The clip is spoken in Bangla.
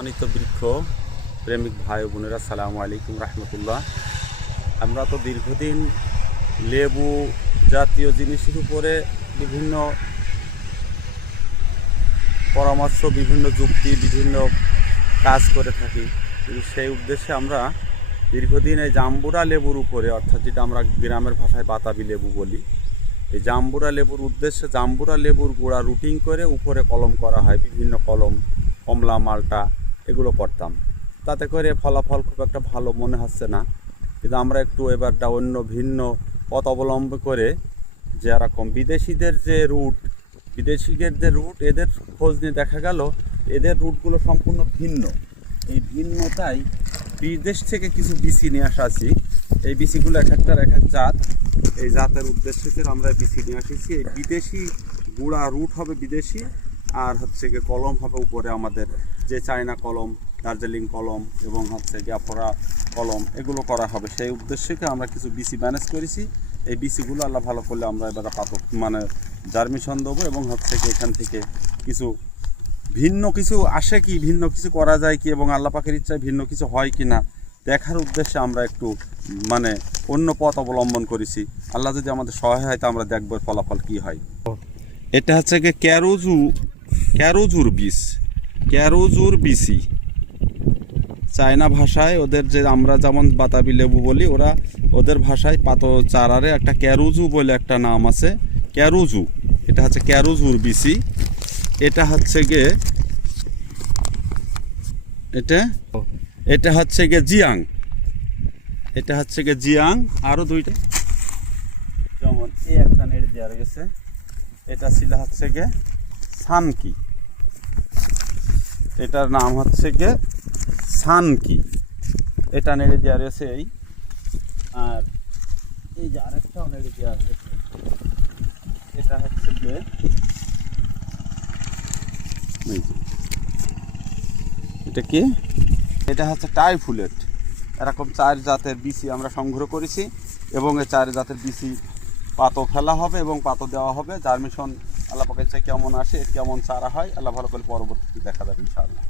সম্মানিত বৃক্ষ প্রেমিক ভাই বোনেরা, আসসালামু আলাইকুম রহমতুল্লাহ। আমরা তো দীর্ঘদিন লেবু জাতীয় জিনিসের উপরে বিভিন্ন পরামর্শ, বিভিন্ন যুক্তি, বিভিন্ন কাজ করে থাকি, কিন্তু সেই উদ্দেশ্যে আমরা দীর্ঘদিন এই জাম্বুরা লেবুর উপরে, অর্থাৎ যেটা আমরা গ্রামের ভাষায় বাতাবি লেবু বলি, এই জাম্বুরা লেবুর উদ্দেশ্যে জাম্বুরা লেবুর গুঁড়া রুটিং করে উপরে কলম করা হয়, বিভিন্ন কলম, কমলা, মালটা, এগুলো করতাম। তাতে করে ফলাফল খুব একটা ভালো মনে হচ্ছে না, কিন্তু আমরা একটু এবারটা অন্য ভিন্ন পথ অবলম্বন করে, যেরকম বিদেশিদের যে রুট, এদের খোঁজ নিয়ে দেখা গেল এদের রুটগুলো সম্পূর্ণ ভিন্ন। এই ভিন্নতাই বিদেশ থেকে কিছু বিসি নিয়ে আসি। এই বিসিগুলো এক একটার এক এক জাত, এই জাতের উদ্দেশ্যে আমরা বিসি নিয়ে আসিছি। এই বিদেশি গুঁড়া রুট হবে বিদেশি, আর হচ্ছে গিয়ে কলম হবে উপরে আমাদের যে চায়না কলম, দার্জিলিং কলম এবং হচ্ছে গ্যাফোরা কলম, এগুলো করা হবে। সেই উদ্দেশ্যে আমরা কিছু বিসি ম্যানেজ করেছি। এই বিসিগুলো আল্লাহ ভালো করলে আমরা এবার জার্মিশন দেবো, এবং হচ্ছে কি এখান থেকে কিছু ভিন্ন কিছু আসে কি, ভিন্ন কিছু করা যায় কি, এবং আল্লাহ পাকের ইচ্ছায় ভিন্ন কিছু হয় কি না দেখার উদ্দেশ্যে আমরা একটু অন্য পথ অবলম্বন করেছি। আল্লাহ যদি আমাদের সহায় হয় তা আমরা দেখব ফলাফল কি হয়। এটা হচ্ছে কি ক্যারোজুর বিসি, চায়না ভাষায় ওদের যে আমরা যেমন বাতাবি লেবু বলি, ওদের ভাষায় পাতো চারারে একটা ক্যারোজু বলে একটা নাম আছে, ক্যারোজু। এটা হচ্ছে ক্যারোজুর বিসি। এটা হচ্ছে গিয়ে এটা হচ্ছে গিয়ে জিয়াং, এটা হচ্ছে গিয়ে জিয়াং। আরও দুইটা, যেমন এই একটা নেড়ে দেওয়া গেছে, এটা ছিল হচ্ছে গিয়ে সানকি, এটার নাম হচ্ছে গিয়ে সানকি, এটা নেড়ে দেওয়া রয়েছে এই। আর এই যে আরেকটাও নেড়ে দেওয়া হয়েছে, এটা হচ্ছে গিয়ে এটা কি, এটা হচ্ছে টাইফুলেট। এরকম 4 জাতের বিসি আমরা সংগ্রহ করেছি, এবং এই 4 জাতের বিসি পাতো ফেলা হবে এবং পাতো দেওয়া হবে। জার্মিশন আল্লাহ পাকের চাই কেমন আসে, কেমন চারা হয়, আল্লাহ ভালো করে পরবর্তীতে দেখা যাবে ইনশাআল্লাহ।